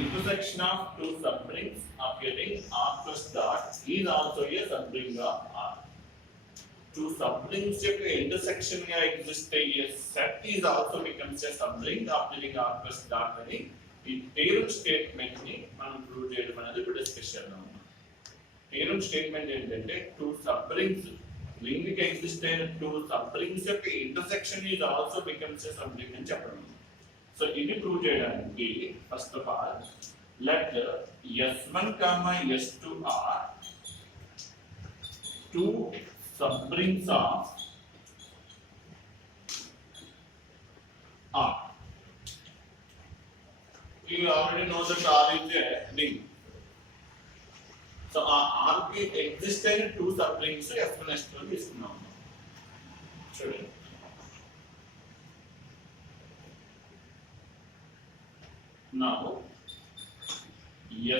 intersection of two subrings appearing R plus dot is also a subring of R. Two subrings యొక్క intersection గా exist అయ్యే set is also becomes a subring appearing R plus dot అని ఈ theorem statement ని మనం ప్రూవ్ చేయడం అనేది ఇప్పుడు డిస్కస్ చేద్దాం. theorem statement ఏంటంటే two subrings రింగ్ కి ఎగ్జిస్ట్ అయిన two subrings యొక్క intersection is also becomes a subring అని చెప్పడం. So ఇది ప్రూవ్ చేయడానికి first of all let S1 S2 are two subrings of R. You already know that R is a ring. So R ki exist అయిన two subrings S1 S2 తీసుకున్నాం. చూడండి. Now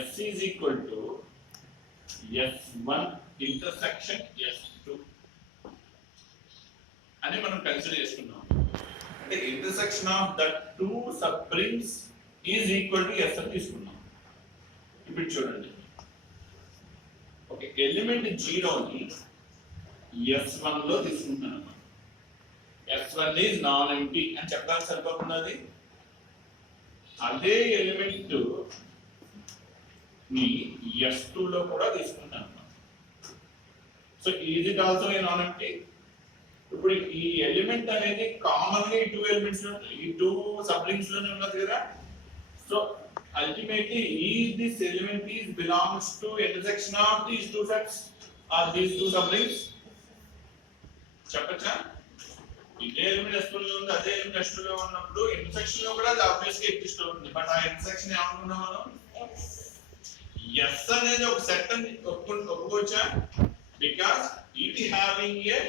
S is equal to S1 intersection S2 అని మనం consider చేసుకున్నాం. అంటే intersection of that two subrings is equal to S అని తీసుకున్నాం. ఇప్పుడు చూడండి, ఒక ఎలిమెంట్ 0 ని S1 లో తీసుకుంటున్నాను. S1 ఈజ్ నాన్ ఎంప్టీ అని చెప్పడానికి సరిపోతుంది. అది అదే ఎలిమెంట్ ని S2 లో కూడా తీసుకుంటాను. So is it also a non empty. ఇప్పుడు ఈ ఎలిమెంట్ అనేది కామన్ గా ఈ టూ ఎలిమెంట్స్ లో ఈ టూ సబ్రింగ్స్ లోనే ఉన్నది కదా. So ultimately this element is belongs to intersection of these two sets or these two subrings. చెప్పచ్చా? ఇదే ఎలిమెంట్ S1 లో ఉంది, అదే ఎలిమెంట్ S2 లో ఉన్నప్పుడు ఇంటర్సెక్షన్ లో కూడా అది ఆబ్వియస్ గా ఎగ్జిస్ట్ అవుతుంది. బట్ ఆ ఇంటర్సెక్షన్ ఏమనుకున్నాం మనం? S అనేది ఒక సెట్ అని ఒప్పుకోవచ్చా? Because it having a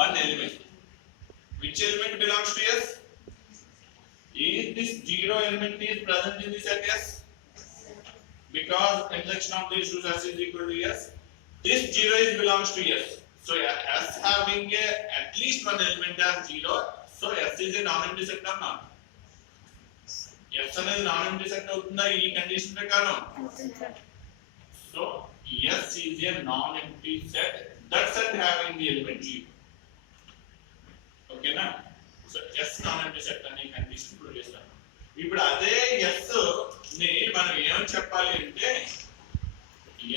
one element. Which element belongs to S? Is this 0 element is present in the set S? Because intersection of these two sets is equal to S. This 0 is belongs to S. So S having a at least one element as 0. So S is a non-empty set or not? S అనేది non-empty set అవుతుందా ఈ కండిషన్ ప్రకారం? So S is a non-empty set. That set having the element 0. ఓకేనా? So S non-empty set అనే condition prove చేస్తాం. ఇప్పుడు అదే S ని మనం ఏమని చెప్పాలి అంటే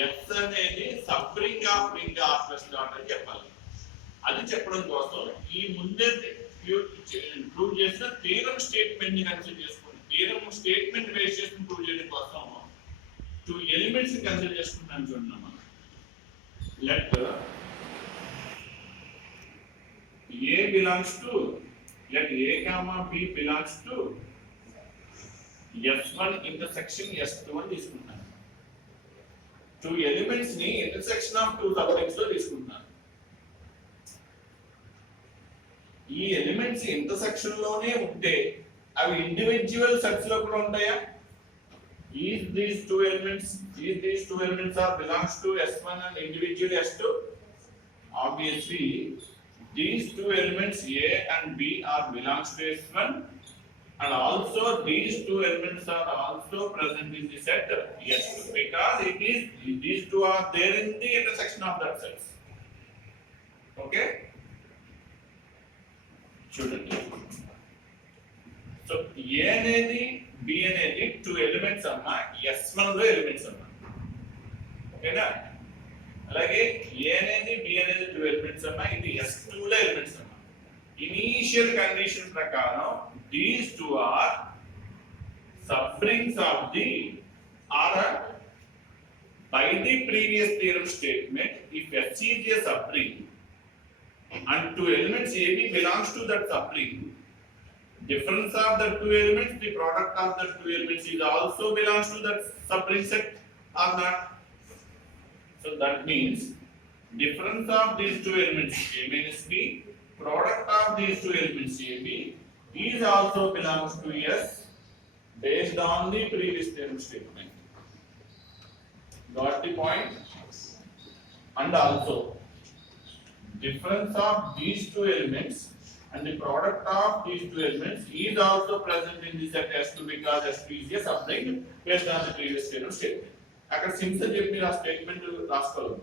S అనేది subring of ring R plus dot అని చెప్పాలి. అది చెప్పడం కోసం ఈ ముందే ప్రూవ్ చేసిన థియరమ్ స్టేట్మెంట్ ని కన్సిడర్ చేసుకోండి. థియరమ్ స్టేట్మెంట్ బేస్ చేసుకుని ప్రూవ్ చేయడం కోసం టూ ఎలిమెంట్స్ ని కన్సిడర్ చేసుకుంటాను. చూడండి, మనం let A belongs to, let A comma B belongs to S1 intersection S2 అని తీసుకుంటాను. టూ ఎలిమెంట్స్ ని ఇంటర్సెక్షన్ ఆఫ్ టూ సబ్రింగ్స్ లో తీసుకుంటాను. ఈ ఎలిమెంట్స్ ఇంటర్సెక్షన్ లోనే ఉంటే అవి ఇండివిడ్యువల్ సెట్స్ లో కూడా ఉంటాయా? these two elements are belongs to S1 and individually S2? Obviously these two elements A and B are belongs to S1 and also these two elements are also present in the set S2 because these two are there in the intersection of that sets. Okay? చూడండి, so A అనేది B అనేది two elements అమ్మా, S1 లో ఎలిమెంట్స్ అమ్మా. ఓకేనా? అలాగే A అనేది B అనేది టూ ఎలిమెంట్స్ అమ్మా, ఇది S2 లో ఎలిమెంట్స్ అమ్మా. ఇనిషియల్ కండిషన్ ప్రకారం these two are subrings of the R. By the previous theorem statement, if S is a subring and two elements AB belongs to that subring, difference of the two elements, the product of the two elements is also belongs to that subring set or not? So that means difference of these two elements A minus B, product of these two elements AB is also belongs to S based on the previous theorem statement. Got the point? And also difference of these two elements and the product of these two elements is also present in the set S2 because S2 is a subring based on the previous statement. అక్కడ సింప్స్ అని చెప్పి మీరు ఆ స్టేట్మెంట్ రాసుకోవాలి.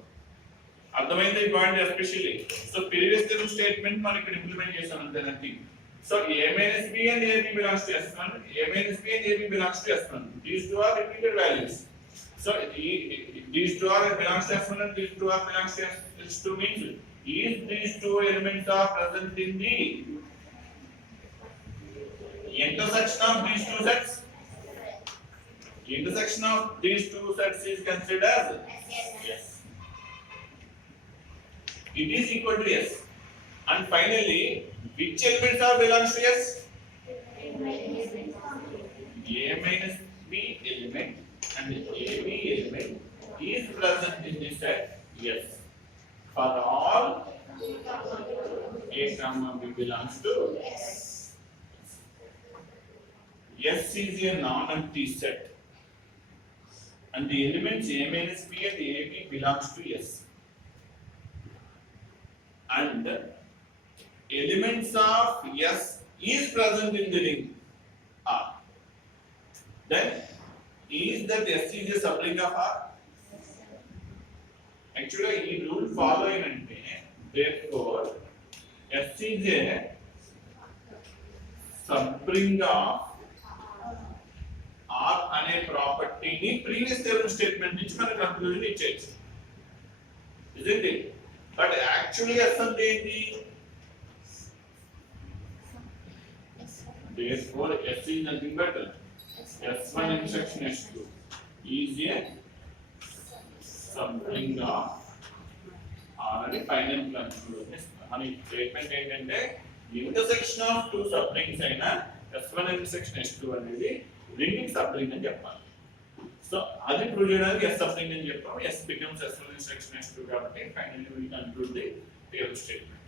అర్థమైంది ఈ point especially. So previous statement మనం ఇక్కడ ఇంప్లిమెంట్ చేసాం అంతే nothing. So A minus B and AB belongs to S1, A minus B and AB belongs to S1. These two are repeated values. So these two are belongs to S1 and these two are belongs to S2 means if these two elements are present in the intersection of these two sets, intersection of these two sets is considered as yes. It is equal to yes. And finally, which elements are belongs to S? A minus B element and AB element is present in the set yes. For all A comma B belongs to S. S is a non-empty set, and the elements A minus B and AB belongs to S. And elements of S is present in the ring R. Then is that S is a subring of R? Actually, ఈ rule follow అంటే therefore S is a subring of R అనే ప్రాపర్టీని previous theorem statement నుంచి మనం కన్క్లూజన్ ఇచ్చేయచ్చు. Isn't it? But actually S అంటే ఏంటి? Therefore, S is nothing but S1 intersection S2 is a subring of already final conclusion. మన స్టేట్మెంట్ ఏంటంటే ఇంటర్సెక్షన్ ఆఫ్ టూ సబ్రింగ్స్ అయిన S1 intersection S2 అనేది రింగ్ సబ్రింగ్ అని చెప్పాలి. సో అది ప్రూవ్ చేయడానికి S సబ్రింగ్ అని చెప్పాము. S becomes S1 intersection S2 కాబట్టి finally we conclude the theorem statement.